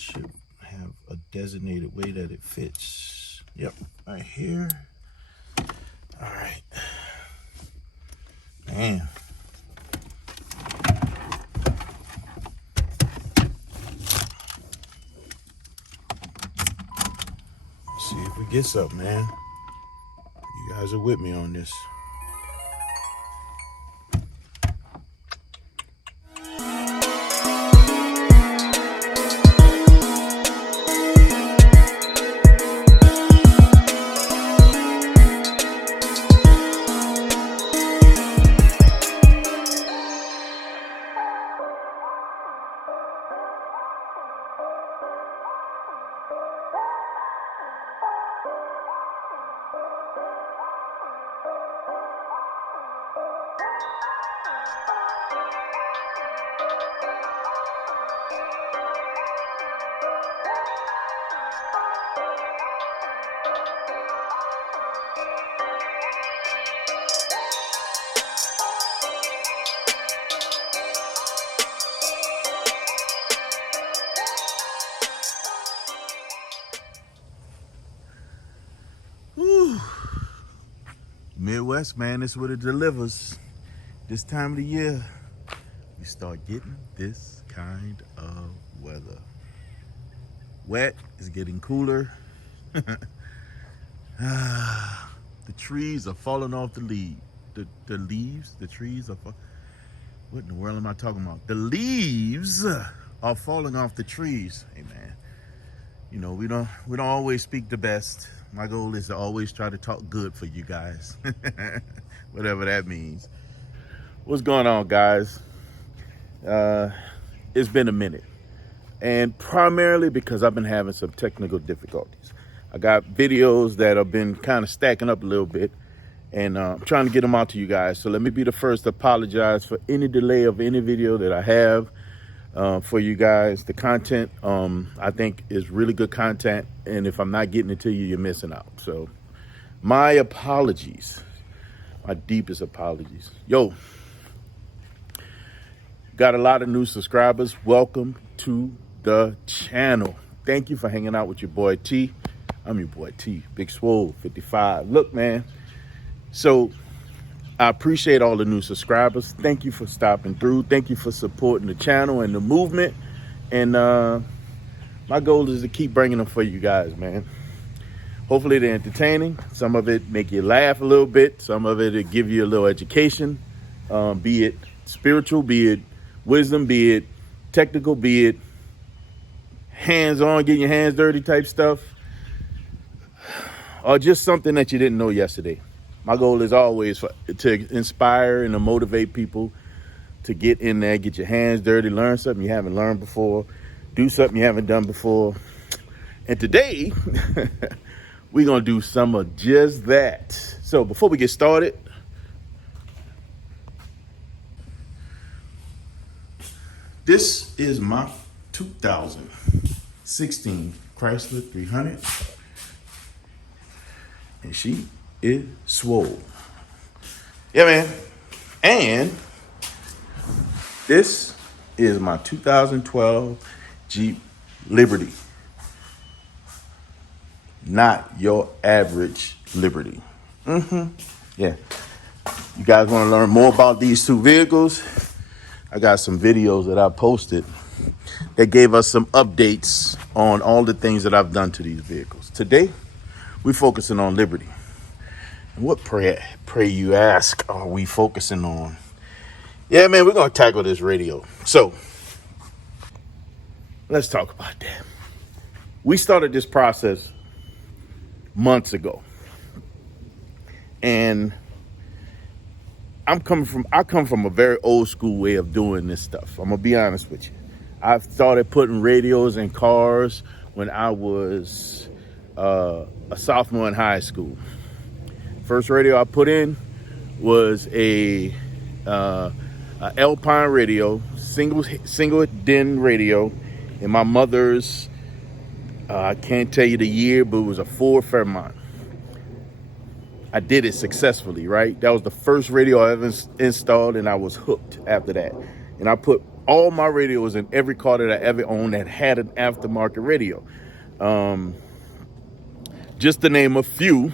should have a designated way that it fits. Yep, right here. All right. Man. Let's see if we get something, man. You guys are with me on this. Whew. Midwest, man, this is what it delivers. This time of the year, we start getting this kind of weather. Wet is getting cooler. The trees are falling off the leaves. The leaves, the trees are what in the world am I talking about? The leaves are falling off the trees. Hey man, you know, we don't always speak the best. My goal is to always try to talk good for you guys. Whatever that means. What's going on, guys? It's been a minute. And primarily because I've been having some technical difficulties. I got videos that have been kind of stacking up a little bit. And I'm trying to get them out to you guys. So let me be the first to apologize for any delay of any video that I have. For you guys, the content I think is really good content, and if I'm not getting it to you, you're missing out. So my apologies, my deepest apologies. Yo, got a lot of new subscribers. Welcome to the channel. Thank you for hanging out with your boy T. I'm your boy T, Big Swole 55. Look, man, so I appreciate all the new subscribers. Thank you for stopping through. Thank you for supporting the channel and the movement. And my goal is to keep bringing them for you guys, man. Hopefully they're entertaining. Some of it make you laugh a little bit. Some of it give you a little education, be it spiritual, be it wisdom, be it technical, be it hands-on, getting your hands dirty type stuff, or just something that you didn't know yesterday. My goal is always to inspire and to motivate people to get in there, get your hands dirty, learn something you haven't learned before, do something you haven't done before. And today, we're going to do some of just that. So before we get started, this is my 2016 Chrysler 300. And she is swole. Yeah, man. And this is my 2012 Jeep Liberty. Not your average Liberty. Yeah. You guys want to learn more about these two vehicles? I got some videos that I posted that gave us some updates on all the things that I've done to these vehicles. Today, we're focusing on Liberty. And what pray you ask are we focusing on? Yeah, man, we're going to tackle this radio. So, let's talk about that. We started this process months ago. And I come from a very old school way of doing this stuff. I'm going to be honest with you. I started putting radios in cars when I was a sophomore in high school. First radio I put in was a Alpine radio, single DIN radio, in my mother's. I can't tell you the year, but it was a Ford Fairmont. I did it successfully, right? That was the first radio I ever installed, and I was hooked after that. And I put all my radios in every car that I ever owned that had an aftermarket radio. Just to name a few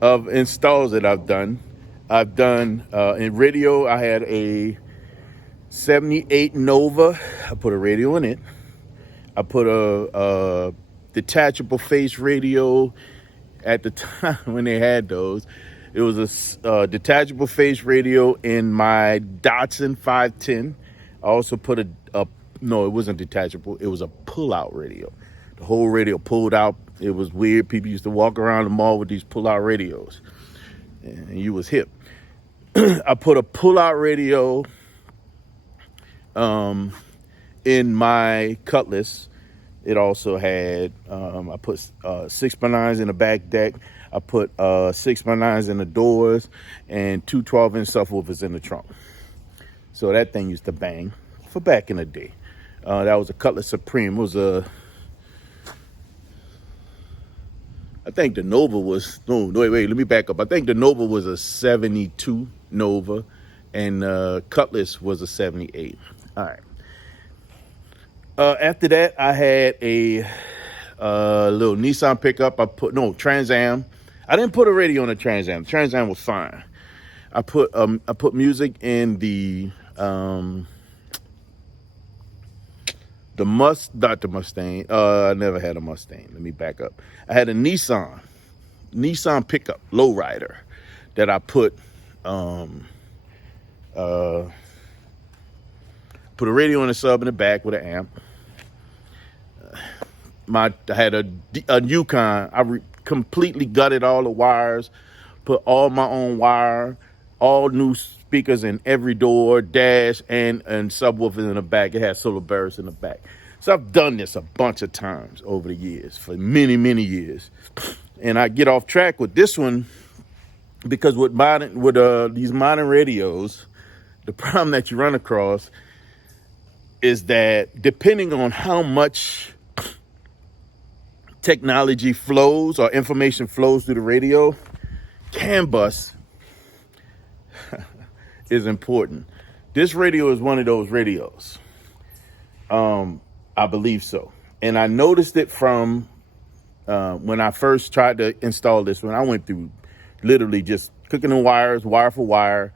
of installs that I've done. In radio, I had a 78 Nova. I put a radio in it. I put a detachable face radio at the time when they had those. It was a detachable face radio in my Datsun 510. I also put no, it wasn't detachable. It was a pull-out radio. The whole radio pulled out. It was weird. People used to walk around the mall with these pull-out radios. And you was hip. I put a pull-out radio in my Cutlass. It also had, I put 6x9s in the back deck. I put 6x9s in the doors and two 12-inch subwoofers in the trunk. So that thing used to bang for back in the day. That was a Cutlass Supreme. It was I think the Nova was, no, wait, let me back up. I think the Nova was a 72 Nova and Cutlass was a 78. All right. After that, I had a little Nissan pickup. Trans Am. I didn't put a radio on the Trans Am. The Trans Am was fine. I put music in not the Mustang. I never had a Mustang. Let me back up. I had a Nissan pickup, lowrider, that I put a radio in the sub in the back with an amp. I had a Yukon. I completely gutted all the wires, put all my own wire, all new speakers in every door, dash, and subwoofers in the back. It had solar barrels in the back. So I've done this a bunch of times over the years, for many, many years. And I get off track with this one because with these modern radios, the problem that you run across is that depending on how much technology flows or information flows through the radio, CAN bus is important. This radio is one of those radios. I believe so. And I noticed it from when I first tried to install this one. I went through literally just cooking the wires, wire for wire,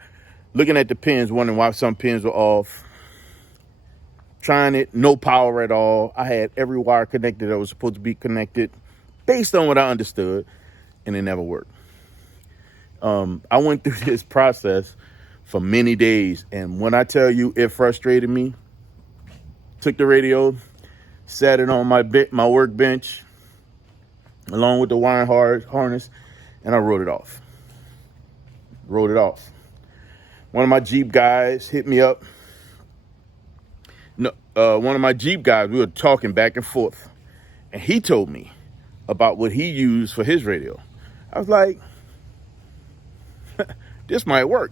looking at the pins, wondering why some pins were off. Trying it, no power at all. I had every wire connected that was supposed to be connected based on what I understood, and it never worked. I went through this process for many days, and when I tell you it frustrated me, took the radio, sat it on my workbench along with the wiring harness, and I wrote it off. One of my Jeep guys hit me up. One of my Jeep guys, we were talking back and forth, and he told me about what he used for his radio. I was like, this might work.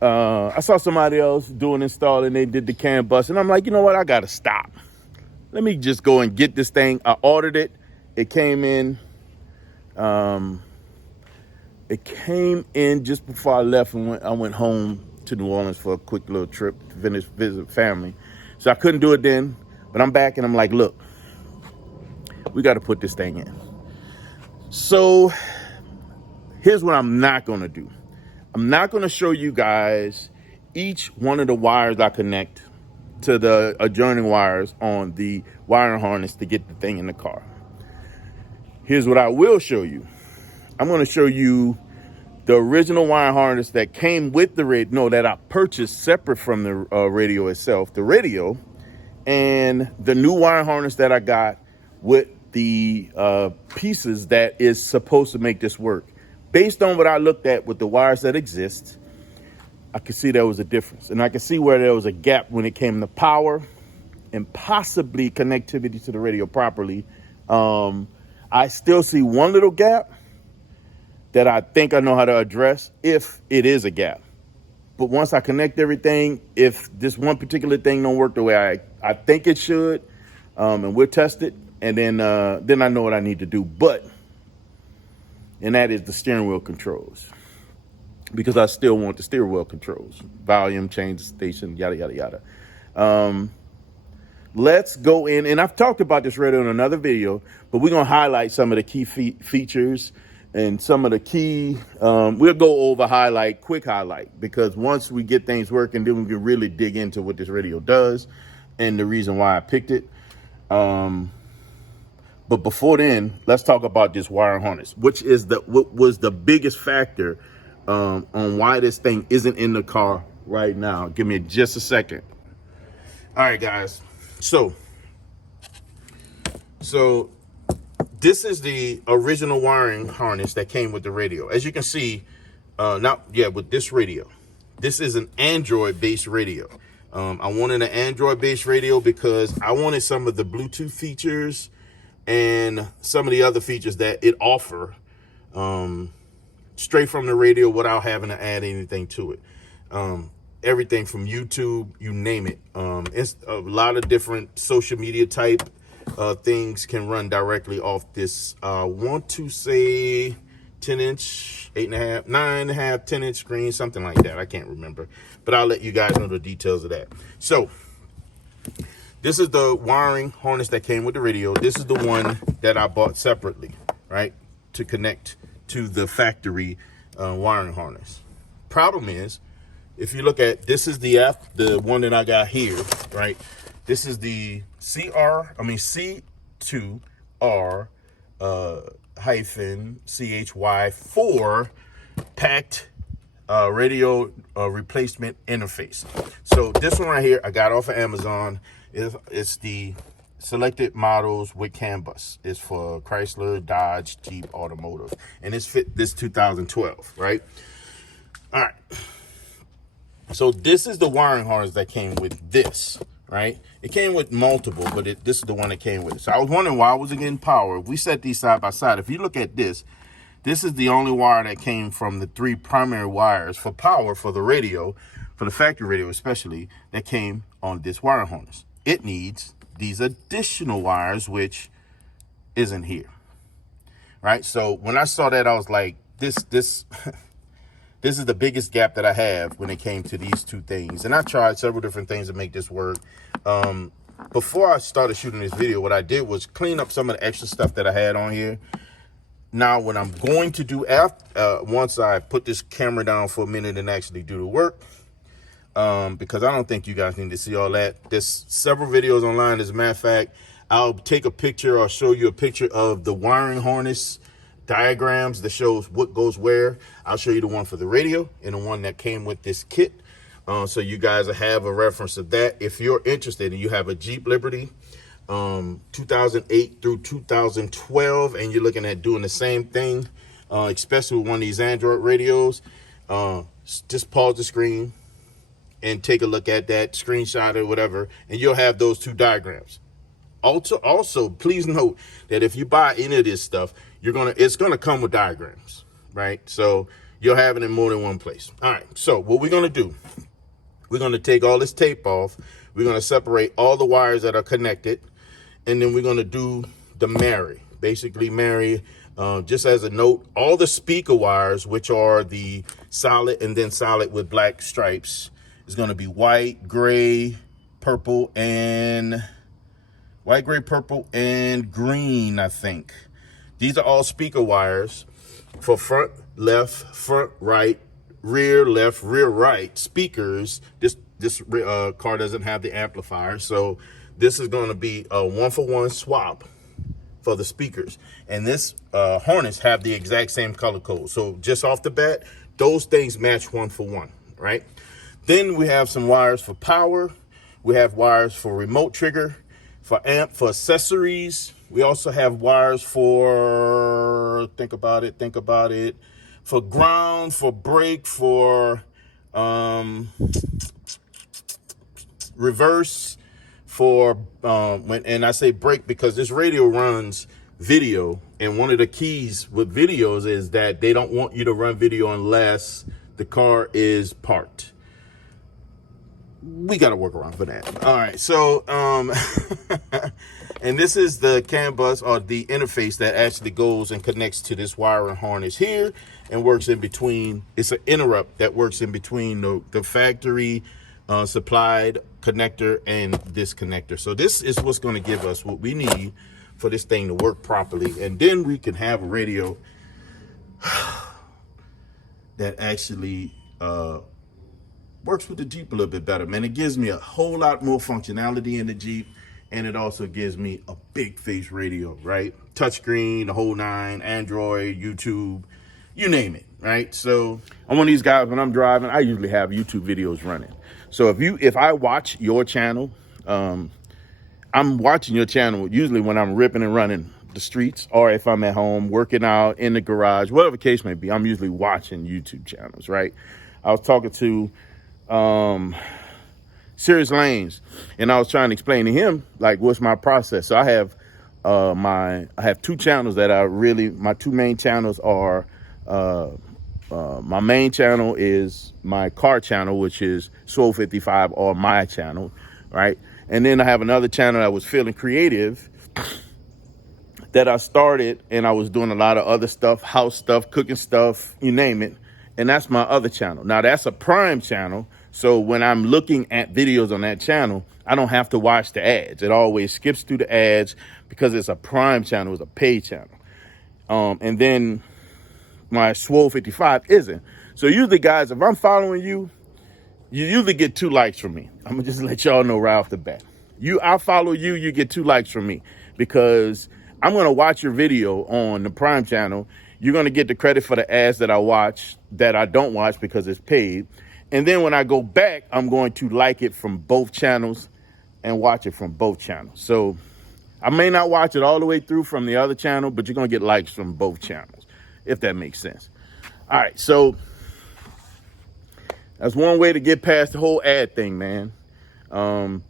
I saw somebody else installing, they did the CAN bus, and I'm like, you know what, I gotta stop. Let me just go and get this thing. I ordered it. It came in. Just before I left, and I went home to New Orleans for a quick little trip to visit family. So I couldn't do it then, but I'm back and I'm like, look, we got to put this thing in. So here's what I'm not going to do. I'm not going to show you guys each one of the wires I connect to the adjoining wires on the wiring harness to get the thing in the car. Here's what I will show you. I'm going to show you the original wire harness that came with the radio, that I purchased separate from the radio itself, the radio, and the new wire harness that I got with the pieces that is supposed to make this work. Based on what I looked at with the wires that exist, I could see there was a difference. And I could see where there was a gap when it came to power and possibly connectivity to the radio properly. I still see one little gap that I think I know how to address if it is a gap. But once I connect everything, if this one particular thing don't work the way I think it should, and we'll test it, and then I know what I need to do. And that is the steering wheel controls. because I still want the steering wheel controls, volume, change the station, yada, yada, yada. Let's go in, and I've talked about this radio in another video, but we're going to highlight some of the key features and some of the key, we'll go over quick highlight, because once we get things working, then we can really dig into what this radio does and the reason why I picked it. But before then, let's talk about this wiring harness, which is what was the biggest factor on why this thing isn't in the car right now. Give me just a second. All right, guys. So this is the original wiring harness that came with the radio. As you can see, with this radio, this is an Android-based radio. I wanted an Android-based radio because I wanted some of the Bluetooth features and some of the other features that it offer straight from the radio without having to add anything to it. Everything from YouTube, you name it. It's a lot of different social media type things can run directly off this, I want to say 10-inch, 8.5, 9.5, 10-inch screen, something like that. I can't remember, but I'll let you guys know the details of that. So this is the wiring harness that came with the radio. This is the one that I bought separately, right, to connect to the factory wiring harness. Problem is, if you look at, this is the one that I got here, right? This is the C2R hyphen CHY4 packed radio replacement interface. So this one right here, I got off of Amazon. It's the selected models with CAN bus. It's for Chrysler, Dodge, Jeep, Automotive, and it's fit this 2012, right? All right. So this is the wiring harness that came with this, right? It came with multiple, but this is the one that came with it. So I was wondering why was it getting power. If we set these side by side, if you look at this is the only wire that came from the three primary wires for power for the radio, for the factory radio especially, that came on this wiring harness. It needs these additional wires, which isn't here, right? So when I saw that, I was like, this is the biggest gap that I have when it came to these two things. And I tried several different things to make this work. Before I started shooting this video, what I did was clean up some of the extra stuff that I had on here. Now, what I'm going to do once I put this camera down for a minute and actually do the work, because I don't think you guys need to see all that. There's several videos online. As a matter of fact, I'll take a picture or show you a picture of the wiring harness diagrams that shows what goes where. I'll show you the one for the radio and the one that came with this kit, so you guys have a reference of that. If you're interested and you have a Jeep Liberty 2008 through 2012 and you're looking at doing the same thing, especially with one of these Android radios, just pause the screen and take a look at that screenshot or whatever, and you'll have those two diagrams. Also, please note that if you buy any of this stuff, it's gonna come with diagrams, right? So you'll have it in more than one place. All right, so what we're gonna do, we're gonna take all this tape off, we're gonna separate all the wires that are connected, and then we're gonna do the marry. Basically marry, just as a note, all the speaker wires, which are the solid and then solid with black stripes, is gonna be white, gray, purple, and green, I think. These are all speaker wires for front, left, front, right, rear, left, rear, right speakers. This car doesn't have the amplifier, so this is going to be a 1-for-1 swap for the speakers. And this harness have the exact same color code. So just off the bat, those things match 1-for-1, right? Then we have some wires for power. We have wires for remote trigger, for amp, for accessories. We also have wires for, think about it, for ground, for brake, for reverse, for, and I say brake because this radio runs video, and one of the keys with videos is that they don't want you to run video unless the car is parked. We got to work around for that. All right, so And this is the CAN bus, or the interface that actually goes and connects to this wiring harness here and works in between. It's an interrupt that works in between the factory supplied connector and this connector. So this is what's going to give us what we need for this thing to work properly. And then we can have a radio that actually works with the Jeep a little bit better, man. It gives me a whole lot more functionality in the Jeep. And it also gives me a big face radio, right? Touchscreen, the whole nine, Android, YouTube, you name it, right? So I'm one of these guys, when I'm driving, I usually have YouTube videos running. So if I watch your channel, I'm watching your channel usually when I'm ripping and running the streets, or if I'm at home working out in the garage, whatever the case may be, I'm usually watching YouTube channels, right? I was talking to Serious Lanes, and I was trying to explain to him like what's my process. So I have I have two channels that my two main channels are my main channel is my car channel, which is Swole 55, or my channel, right? And then I have another channel that was Feeling Creative that I started, and I was doing a lot of other stuff, house stuff, cooking stuff, you name it. And that's my other channel. Now that's a Prime channel. So when I'm looking at videos on that channel, I don't have to watch the ads. It always skips through the ads because it's a Prime channel, it's a paid channel. And then my Swole 55 isn't. So usually, guys, if I'm following you, you usually get 2 likes from me. I'm gonna just let y'all know right off the bat. I follow you, you get 2 likes from me, because I'm gonna watch your video on the Prime channel. You're gonna get the credit for the ads that I watch, that I don't watch because it's paid. And then when I go back, I'm going to like it from both channels and watch it from both channels. So I may not watch it all the way through from the other channel, but you're going to get likes from both channels, if that makes sense. All right, so that's one way to get past the whole ad thing, man. But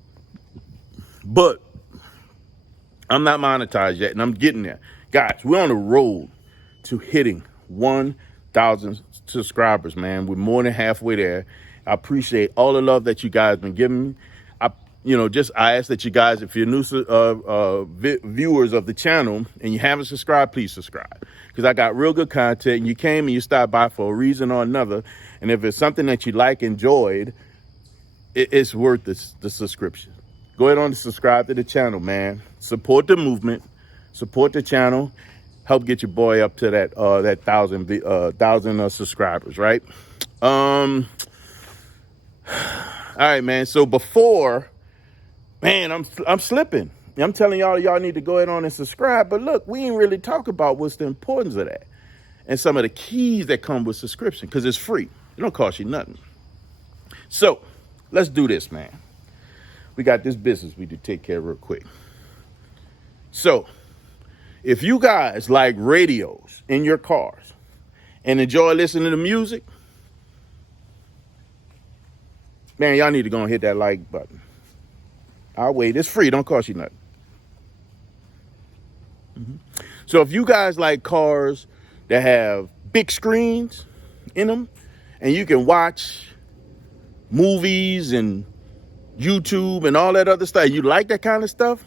I'm not monetized yet, and I'm getting there. Guys, we're on the road to hitting 1,000 subscribers, man. We're more than halfway there. I appreciate all the love that you guys been giving me. I ask that you guys, if you're new viewers of the channel and you haven't subscribed, please subscribe, because I got real good content, and you came and you stopped by for a reason or another. And if it's something that you enjoyed, it's worth the subscription. Go ahead on and subscribe to the channel, man. Support the movement, support the channel. Help get your boy up to that 1,000 subscribers, right? All right, man. So before, man, I'm slipping. I'm telling y'all need to go ahead on and subscribe. But look, we ain't really talk about what's the importance of that and some of the keys that come with subscription, because it's free. It don't cost you nothing. So let's do this, man. We got this business we do take care of real quick. So if you guys like radios in your cars and enjoy listening to music, man, y'all need to go and hit that like button. I'll wait. It's free. Don't cost you nothing. So if you guys like cars that have big screens in them and you can watch movies and YouTube and all that other stuff, you like that kind of stuff,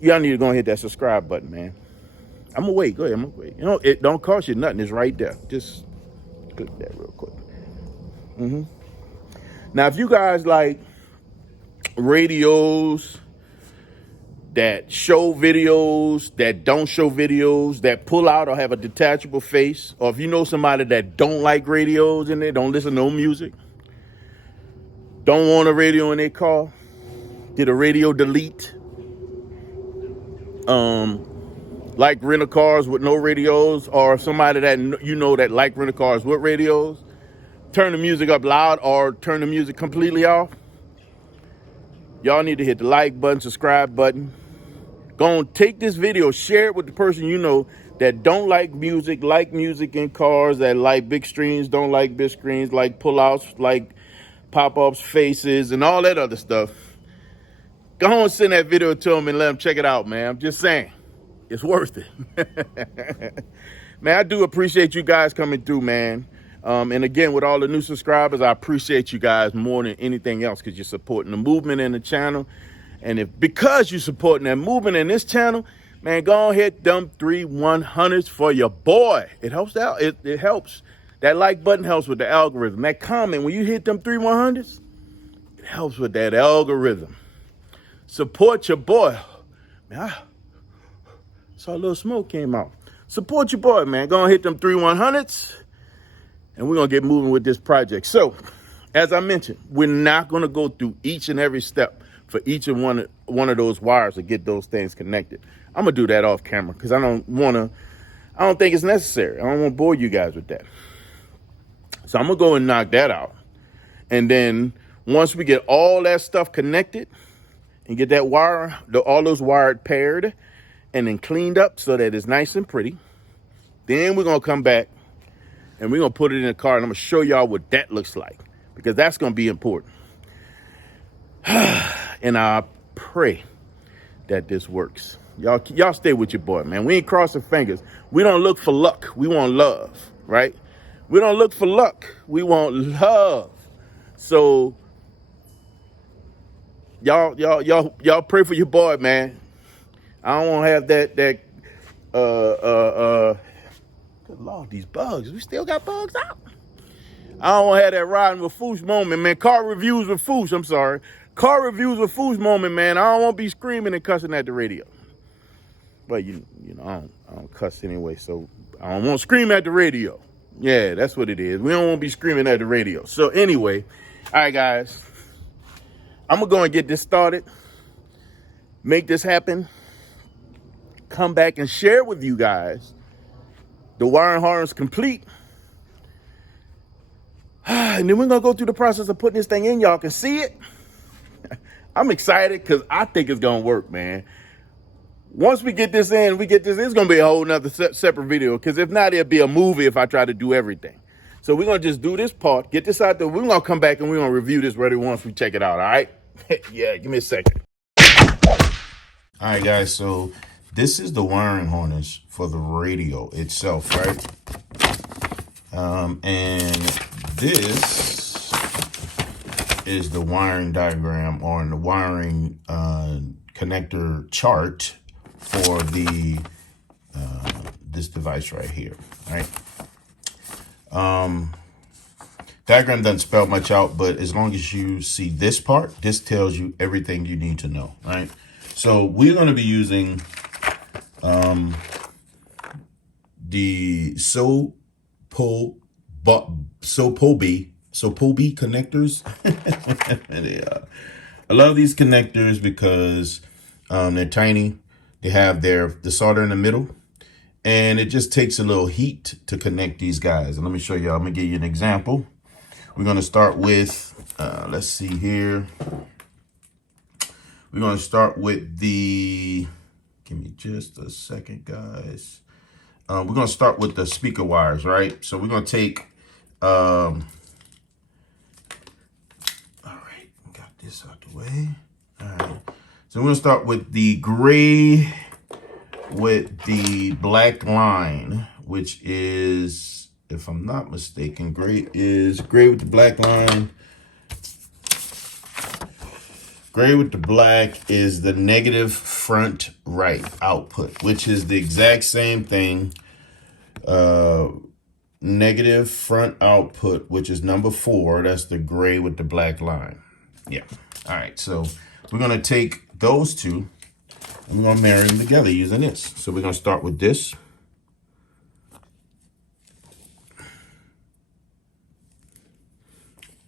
y'all need to go and hit that subscribe button, man. I'm gonna wait. Go ahead. I'm gonna wait. It don't cost you nothing. It's right there. Just click that real quick. Now, if you guys like radios that show videos, that don't show videos, that pull out or have a detachable face, or if you know somebody that don't like radios in there, don't listen to no music, don't want a radio in their car, get a radio delete, like rental cars with no radios, or somebody that that like rental cars with radios, turn the music up loud or turn the music completely off, y'all need to hit the like button, subscribe button. Go on, take this video, share it with the person you know that don't like music in cars, that like big screens, don't like big screens, like pullouts, like pop-ups, faces, and all that other stuff. Go on and send that video to them and let them check it out, man. I'm just saying, it's worth it. Man, I do appreciate you guys coming through, man. And again, with all the new subscribers, I appreciate you guys more than anything else, because you're supporting the movement and the channel. And if because you're supporting that movement in this channel, man, go on hit them 3-100s for your boy. It helps out. It helps. That like button helps with the algorithm. That comment, when you hit them 3-100s, it helps with that algorithm. Support your boy. Man, I saw a little smoke came out. Support your boy, man. Go on hit them 3-100s, and we're going to get moving with this project. So, as I mentioned, we're not going to go through each and every step for each and one of those wires to get those things connected. I'm going to do that off camera because I don't think it's necessary. I don't want to bore you guys with that. So I'm going to go and knock that out. And then once we get all that stuff connected and get that wire, all those wired paired and then cleaned up so that it's nice and pretty, then we're going to come back and we're going to put it in the car, and I'm going to show y'all what that looks like, because that's going to be important. And I pray that this works. Y'all stay with your boy, man. We ain't crossing fingers. We don't look for luck. We want love, right? We don't look for luck. We want love. So y'all pray for your boy, man. I don't want to have that good Lord, these bugs. We still got bugs out. I don't want to have that riding with Foosh moment, man. Car reviews with Foosh, I'm sorry. Car reviews with Foosh moment, man. I don't want to be screaming and cussing at the radio. But, you know, I don't cuss anyway, so I don't want to scream at the radio. Yeah, that's what it is. We don't want to be screaming at the radio. So anyway, all right, guys. I'm going to go and get this started. Make this happen. Come back and share with you guys the wiring harness complete. And then we're going to go through the process of putting this thing in. Y'all can see it. I'm excited because I think it's going to work, man. Once we get this in, it's going to be a whole nother separate video, because if not, it'll be a movie if I try to do everything. So we're going to just do this part, get this out there. We're going to come back and we're going to review this ready once we check it out, all right? Yeah, give me a second. All right, guys, so this is the wiring harness for the radio itself, right? And this is the wiring diagram, or the wiring connector chart for the this device right here, right? Diagram doesn't spell much out, but as long as you see this part, this tells you everything you need to know, right? So we're going to be using the SOPOB connectors. I love these connectors because they're tiny. They have the solder in the middle, and it just takes a little heat to connect these guys. And let me show you. I'm gonna give you an example. We're gonna start with, let's see here. We're gonna start with the, give me just a second, guys. We're gonna start with the speaker wires, right? So we're gonna take, all right, got this out the way. All right, so we're gonna start with the gray with the black line, which is, if I'm not mistaken, gray with the black line. Gray with the black is the negative front right output, which is the exact same thing. Negative front output, which is number 4. That's the gray with the black line. Yeah. All right. So we're going to take those two and we're going to marry them together using this. So we're going to start with this.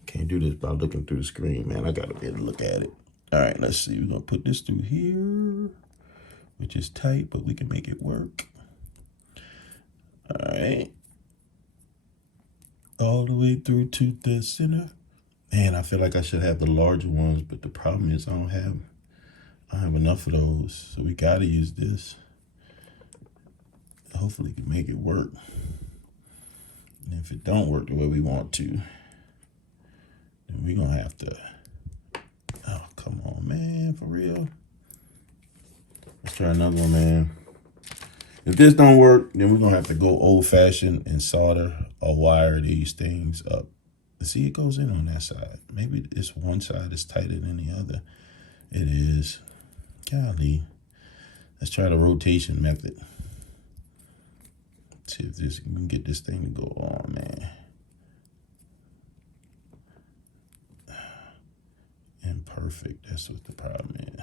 Can't do this by looking through the screen, man. I got to be able to look at it. All right, let's see. We're going to put this through here, which is tight, but we can make it work. All right. All the way through to the center. Man, I feel like I should have the larger ones, but the problem is I don't have enough of those. So we got to use this. Hopefully we can make it work. And if it don't work the way we want to, then we're going to have to, oh, come on, man, for real. Let's try another one, man. If this don't work, then we're going to have to go old-fashioned and solder or wire these things up. See, it goes in on that side. Maybe this one side is tighter than the other. It is. Golly. Let's try the rotation method. See if we can get this thing to go on, man. Imperfect. That's what the problem is.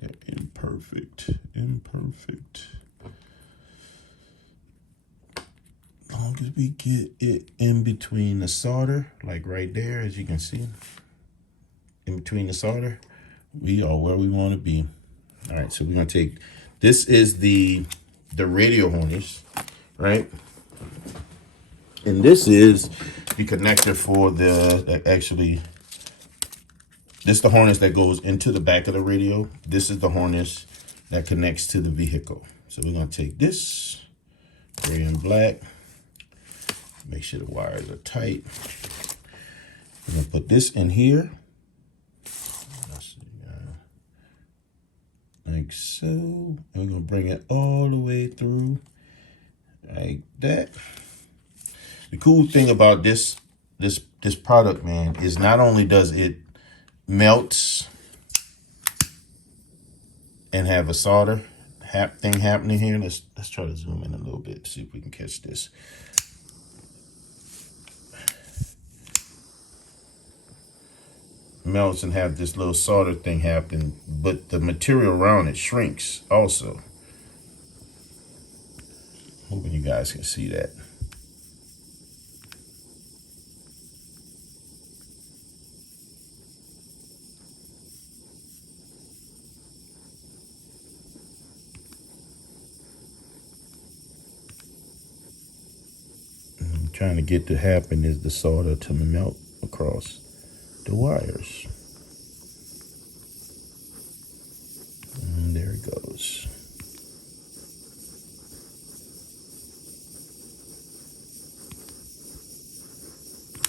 They're imperfect. Imperfect. As long as we get it in between the solder, like right there, as you can see, in between the solder, we are where we want to be. All right, so we're gonna take, this is the radio harness, right? And this is the connector for actually, this is the harness that goes into the back of the radio. This is the harness that connects to the vehicle. So we're gonna take this, gray and black, make sure the wires are tight. We're gonna put this in here. Like so. And we're gonna bring it all the way through like that. The cool thing about this product, man, is not only does it melt and have a solder thing happening here. Let's try to zoom in a little bit, see if we can catch this. Melts and have this little solder thing happen, but the material around it shrinks also. Hoping you guys can see that. I'm trying to get to happen is the solder to melt across the wires. And there it goes.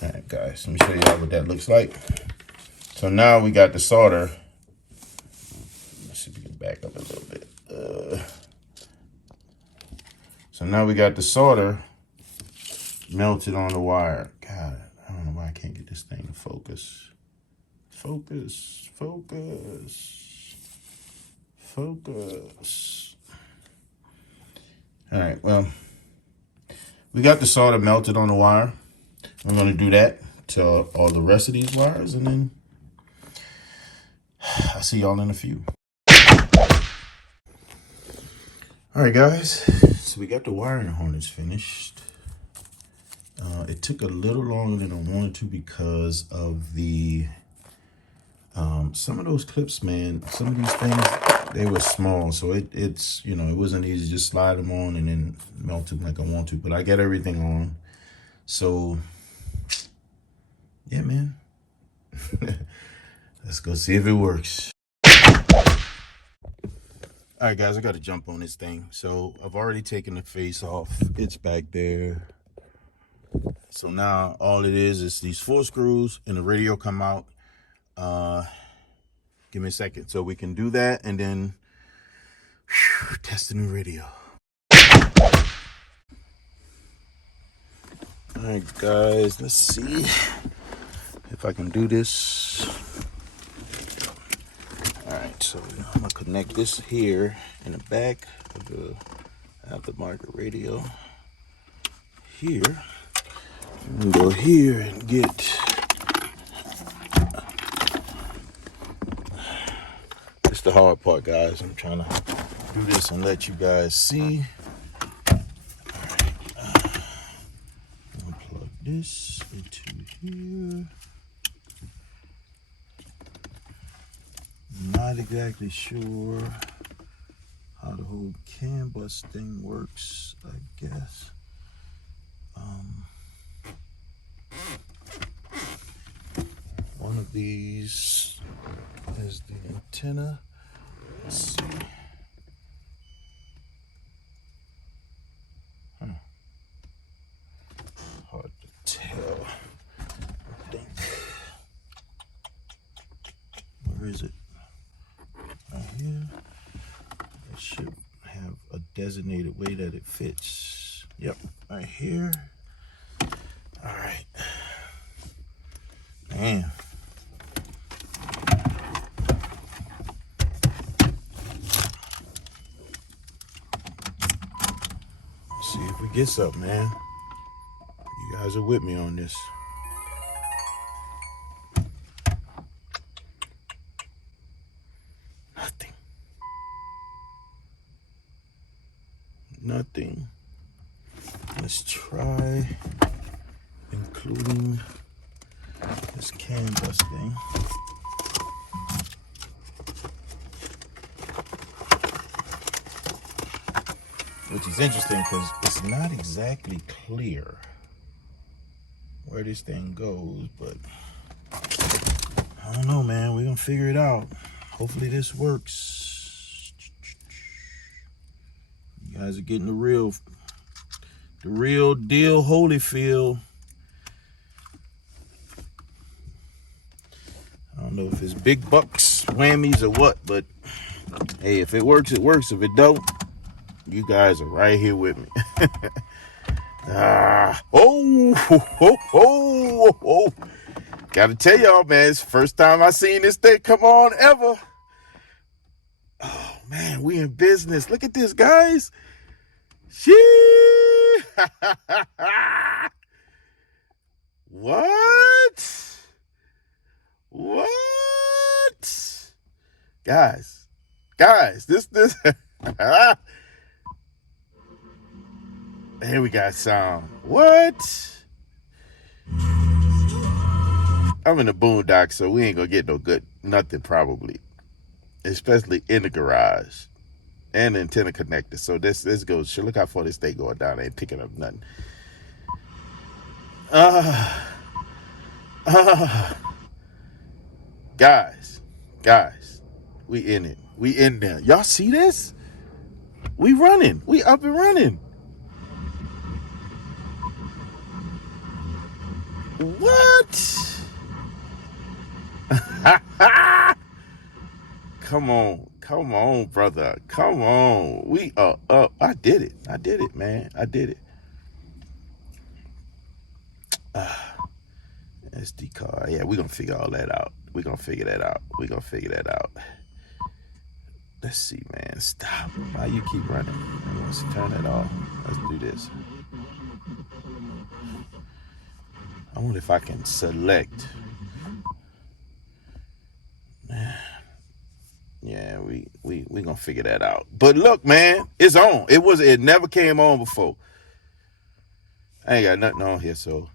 All right, guys, let me show you what that looks like. So now we got the solder. Let's see if we can back up a little bit. So now we got the solder melted on the wire. God, I don't know why I can't get this thing to focus. Focus, focus, focus. All right, well, we got the solder melted on the wire. I'm gonna do that to all the rest of these wires, and then I'll see y'all in a few. All right, guys, so we got the wiring harness finished. It took a little longer than I wanted to because of the, some of those clips, man, some of these things, they were small. So it's, you know, it wasn't easy to just slide them on and then melt them like I want to, but I got everything on. So yeah, man, let's go see if it works. All right, guys, I got to jump on this thing. So I've already taken the face off. It's back there. So now all it is these 4 screws and the radio come out. Give me a second so we can do that and then test the new radio. All right, guys, let's see if I can do this. All right, so I'm gonna connect this here in the back of the aftermarket radio here. I'm gonna go here and get, it's the hard part, guys. I'm trying to do this and let you guys see. All right, I'm gonna plug this into here. Not exactly sure how the whole CAN bus thing works, I guess. One of these is the antenna. Let's see. Hard to tell, I think. Where is it? Right here. It should have a designated way that it fits. Yep, right here. All right. Man. get something, man. You guys are with me on this. Nothing. Let's try including this can busting. Which is interesting because it's not exactly clear where this thing goes, but I don't know, man. We're gonna figure it out. Hopefully this works. You guys are getting the real deal Holyfield. I don't know if it's big bucks, whammies, or what, but hey, if it works, it works. If it don't, you guys are right here with me. Gotta tell y'all, man, it's the first time I seen this thing come on ever. Oh, man, we in business. Look at this, guys. Shee! What? Guys, this. Here we got sound. What? I'm in the boondocks, so we ain't gonna get no good nothing probably, especially in the garage and the antenna connected. So this goes. Look how far this thing going down. I ain't picking up nothing. Guys, we in it. We in there. Y'all see this? We running. We up and running. What? Come on, brother. Come on. We are up. I did it, man. I did it. SD card. Yeah, we're gonna figure all that out. We're gonna figure that out. Let's see, man. Stop. Why you keep running? Let's turn it off. Let's do this. I wonder if I can select. Yeah, we gonna figure that out. But look, man, it's on. It never came on before. I ain't got nothing on here, so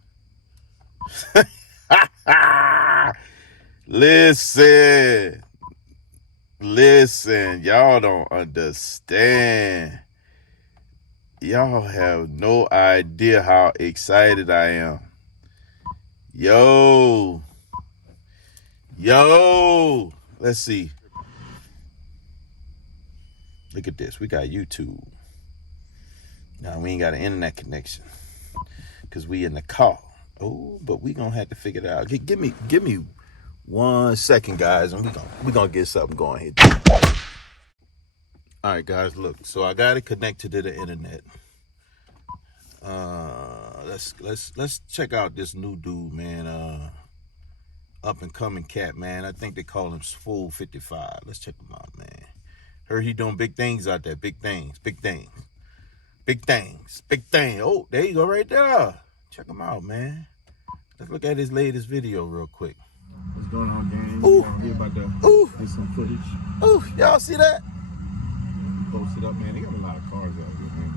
Listen, y'all don't understand. Y'all have no idea how excited I am. Yo, let's see. Look at this. We got YouTube. Now we ain't got an internet connection because we in the car. Oh, but we gonna have to figure it out. Give me 1 second, guys, and we gonna get something going here. All right, guys, look. So I got it connected to the internet. Let's check out this new dude, man. Up and coming cat, man. I think they call him Swole 55. Let's check him out, man. Heard he doing big things out there. Big things. Oh, there you go, right there. Check him out, man. Let's look at his latest video real quick. What's going on, gang? Ooh. Here about to get some footage. Ooh, y'all see that? Post it up, man. They got a lot of cars out here, man.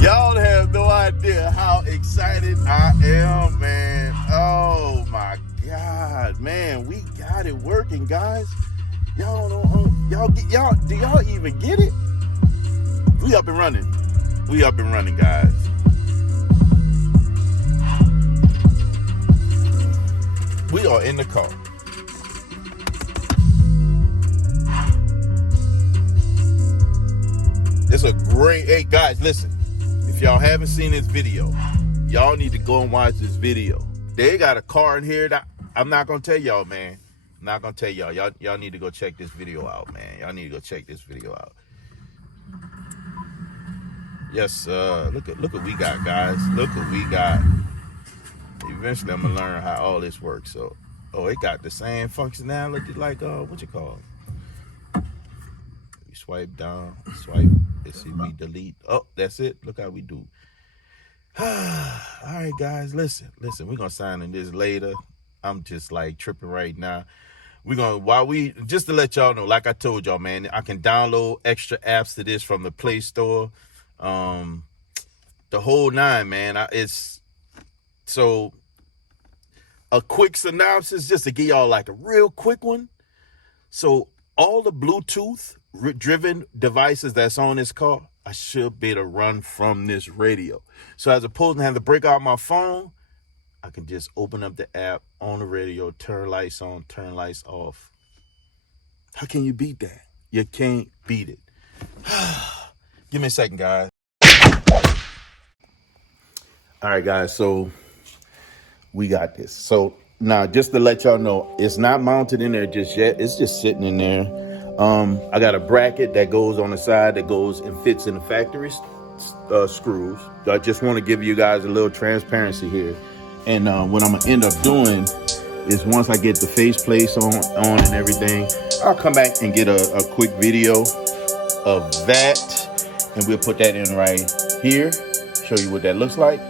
Y'all have no idea how excited I am, man. Oh my God, man, we got it working, guys. Y'all don't know, do y'all even get it? We up and running, guys. We are in the car. This is a great, hey guys, listen. If y'all haven't seen this video, y'all need to go and watch this video. They got a car in here that I'm not gonna tell y'all, man. I'm not gonna tell y'all. Y'all need to go check this video out, man. Y'all need to go check this video out. Yes, look what we got, guys. Look what we got. You eventually I'm gonna learn how all this works. So, oh, it got the same functionality like what you call it? You swipe down, swipe. Let's see, we delete. Oh, that's it. Look how we do. All right, guys, listen. We're gonna sign in this later. I'm just like tripping right now. We're gonna just to let y'all know, like I told y'all, man, I can download extra apps to this from the Play Store. The whole nine, man. It's so a quick synopsis just to give y'all like a real quick one. So all the Bluetooth driven devices that's on this car, I should be able to run from this radio. So as opposed to having to break out my phone, I can just open up the app on the radio, turn lights on, turn lights off. How can you beat that? You can't beat it. Give me a second, guys. All right, guys, so we got this. So now just to let y'all know, it's not mounted in there just yet. It's just sitting in there. I got a bracket that goes on the side that goes and fits in the factory screws. I just want to give you guys a little transparency here. And what I'm gonna end up doing is once I get the faceplates on and everything, I'll come back and get a quick video of that, and we'll put that in right here, show you what that looks like.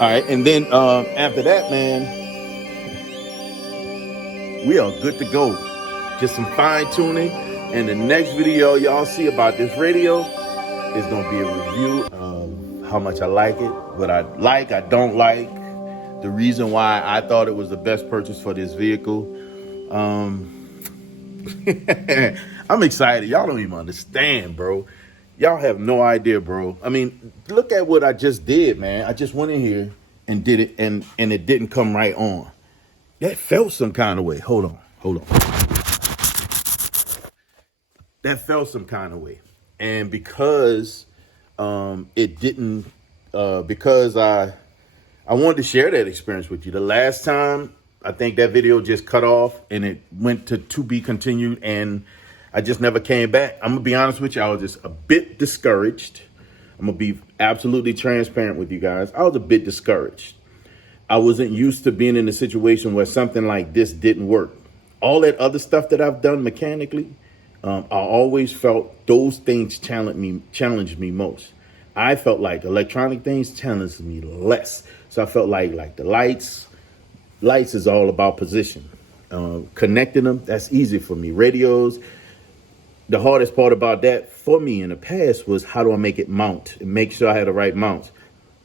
All right, and then after that, man, we are good to go. Just some fine tuning, and the next video y'all see about this radio is gonna be a review of how much I like it, what I don't like, the reason why I thought it was the best purchase for this vehicle. I'm excited. Y'all don't even understand, bro. Y'all have no idea, bro. I mean, look at what I just did, man. I just went in here and did it, and it didn't come right on. That felt some kind of way. Hold on. That felt some kind of way. And because it didn't, because I wanted to share that experience with you. The last time, I think that video just cut off and it went to be continued, and I just never came back. I'm gonna be honest with you, I was just a bit discouraged. I'm gonna be absolutely transparent with you guys. I was a bit discouraged. I wasn't used to being in a situation where something like this didn't work. All that other stuff that I've done mechanically, I always felt those things challenged me most. I felt like electronic things challenged me less. So I felt like the lights is all about position. Connecting them, that's easy for me. Radios, the hardest part about that for me in the past was how do I make it mount and make sure I had the right mounts.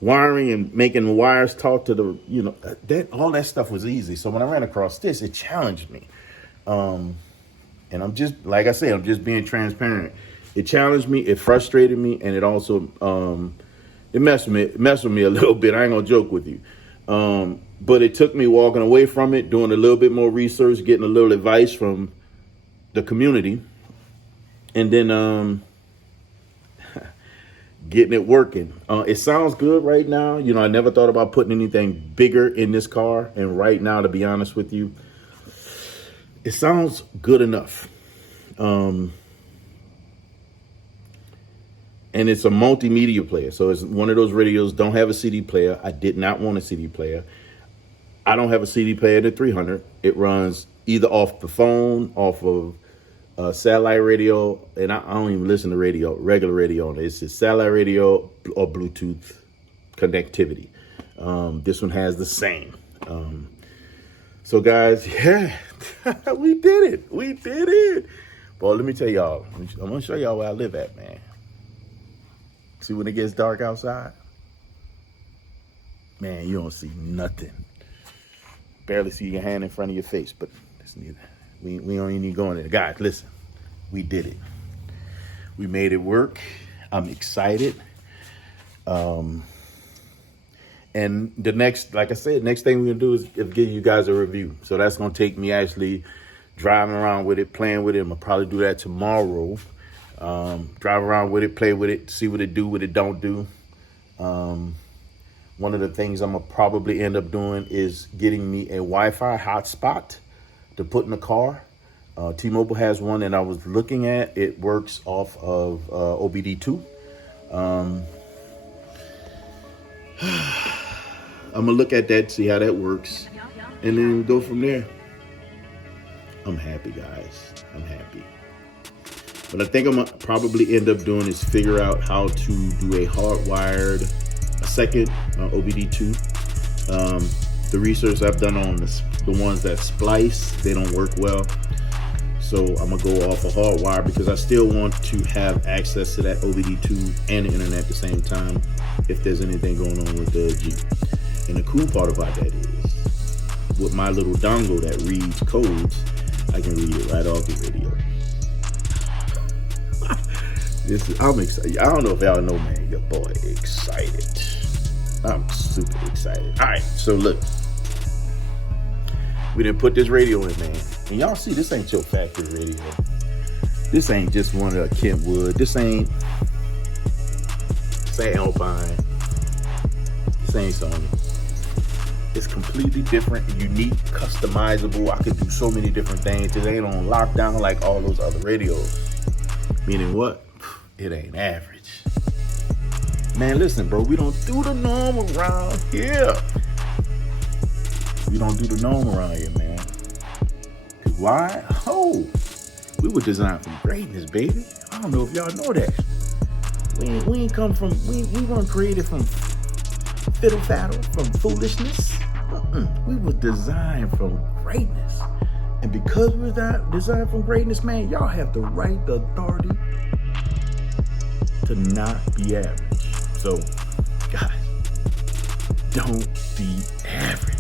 Wiring and making the wires talk to the, that all that stuff was easy. So when I ran across this, it challenged me. And I'm just, like I said, I'm just being transparent. It challenged me, it frustrated me, and it also, it messed with me a little bit. I ain't gonna joke with you. But it took me walking away from it, doing a little bit more research, getting a little advice from the community, and then getting it working. It sounds good right now. I never thought about putting anything bigger in this car. And right now, to be honest with you, it sounds good enough. And it's a multimedia player. So it's one of those radios, don't have a CD player. I did not want a CD player. I don't have a CD player in the 300. It runs either off the phone, off of satellite radio, and I don't even listen to regular radio on it. It's just satellite radio or Bluetooth connectivity. This one has the same. So guys, yeah, we did it. Boy, let me tell y'all, I'm gonna show y'all where I live at, man. See when it gets dark outside? Man, you don't see nothing. Barely see your hand in front of your face, but it's neither. We don't even need to go in there. Guys, listen, we did it. We made it work. I'm excited. And the next, like I said, next thing we're gonna do is give you guys a review. So that's gonna take me actually driving around with it, playing with it. I'm gonna probably do that tomorrow. Drive around with it, play with it, see what it do, what it don't do. One of the things I'm gonna probably end up doing is getting me a Wi-Fi hotspot to put in the car. T-Mobile has one and I was looking at. It works off of OBD2. I'm gonna look at that, see how that works, and then go from there. I'm happy, guys. I'm happy. What I think I'm gonna probably end up doing is figure out how to do a second OBD2. The research I've done on the ones that splice, they don't work well. So I'm gonna go off a hardwire because I still want to have access to that OBD2 and the internet at the same time if there's anything going on with the Jeep. And the cool part about that is with my little dongle that reads codes, I can read it right off the radio. I'm excited. I don't know if y'all know, man, your boy excited. I'm super excited. All right, so look. We didn't put this radio in, man. And y'all see, this ain't your factory radio. This ain't just one of the Kentwood. This ain't Alpine. This ain't Sony. It's completely different, unique, customizable. I could do so many different things. It ain't on lockdown like all those other radios. Meaning what? It ain't average. Man, listen, bro, we don't do the norm around here. We don't do the norm around here, man. Cause why? Oh, we were designed for greatness, baby. I don't know if y'all know that. We weren't created from fiddle faddle, from foolishness. We were designed for greatness. And because we're designed for greatness, man, y'all have the right, the authority to not be average. So, guys, don't be average.